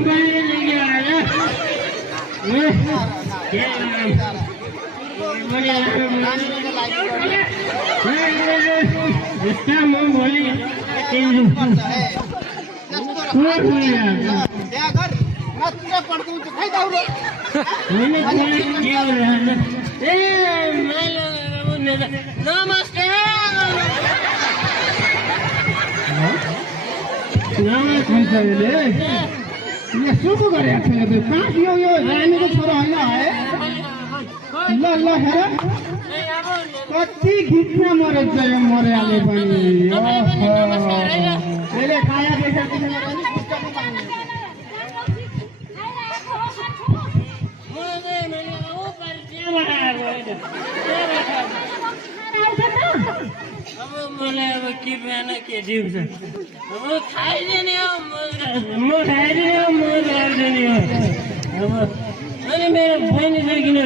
कम्पनीले लेके आएर म भोलि नमस्ते सुको गरेको छैन कहाँ यो रानीको छोरो होइन है ल ल हेर कति घिच्न मरेछ यो मर्याले पनि अहिले खाया मलाई अब के बिहान के दिउँछ अब खाइदिने हो म खाइदिने हो म गरिदिने हो अब अनि मेरो बहिनी चाहिँ किन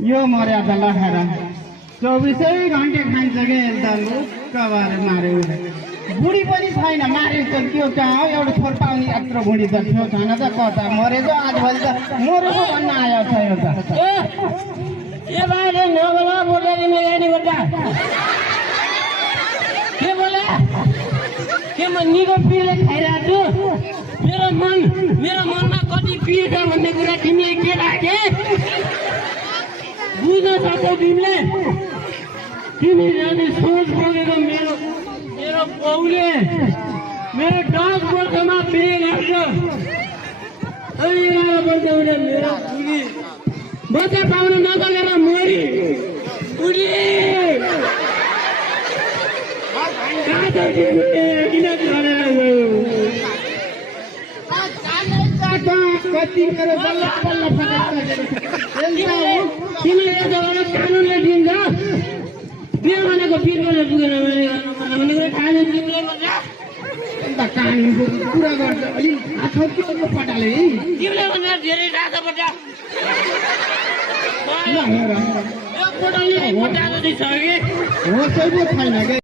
यो मर्यादा लखेर 24 घन्टे खान्छ क्या एउटा लुक्कबार मार्यो बुढी पनि छैन मार्यो त त्यो कहाँ हो एउटा छोर पाउने यत्रो बुढी त थियो छैन त कता मरेको आजभोलि त मरेको भन्न आयो छ यो के बोला के म निको पिरले खाइरहेको छु मेरो मनमा कति पिर छ भन्ने कुरा तिमीले के राखे बुझ्न सक्छौ तिमीले तिमी जाने सोच बोकेको मेरो बाउले मेरो 10 वर्षमा बिहे गर्छ अनि 11 वर्ष हुँदा मेरो बुढी बच्चा पाउन नसकेर मरि बुढी किन गरेर गयो कति मेरो बल्ल बल्ल तिमीले कानुनले दिन्छ बिहे भनेको बिर गरेर पुगेन भनेको कानुन तिमीले भन्छ कानुनको कुरा गर्छ अलि छोटो पटाले तिमीले भन्दा धेरै राजा पर्छ ल हेर यो पटाले मोटा जति छ कि हो छैन